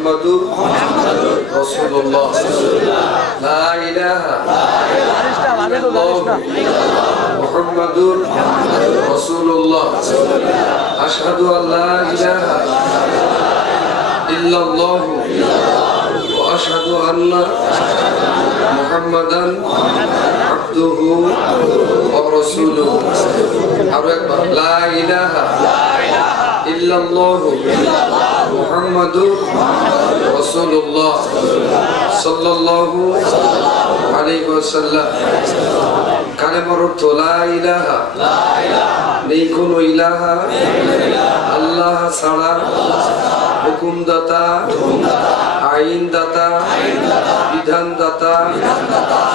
মুহাম্মাদুর রাসূলুল্লাহ। লা ইলাহা মুহাম্মাদুর রাসূলুল্লাহ। আশহাদু আল লা ইলাহা ইল্লাল্লাহ ওয়া আশহাদু আন্না মুহাম্মাদান আবদুহু ওয়া রাসূলুহু আরও একবার লা ইলাহা ইল্লাল্লাহ মুহাম্মাদুর রাসূলুল্লাহ সাল্লাল্লাহু আলাইহি ইলাহা নেই কোনো আল্লাহ ছাড়া হুকুমদাতা, আইনদাতা, বিধানদাতা,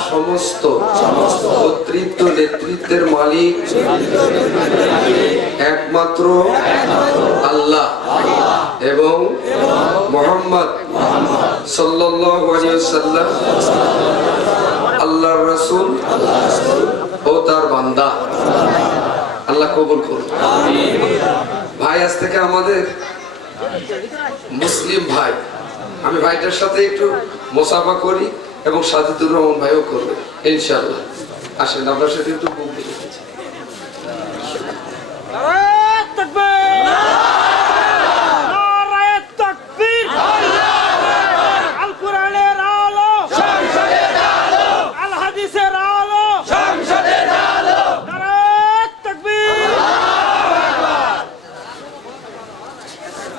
সমস্ত কর্তৃত্ব নেতৃত্বের মালিক। একমাত্র আল্লাহ এবং মোহাম্মদ ওয়াসাল্লাম আল্লাহর রাসূল ও তার বান্দা। আল্লাহ কবুল করুন। ভাই, আজ থেকে আমাদের মুসলিম ভাই, আমি ভাইটার সাথে একটু মোসাফা করি এবং সাজিদুর রহমান ভাইও করবে, ইনশাআল্লাহ। আসেন, আপনার সাথে একটু বুক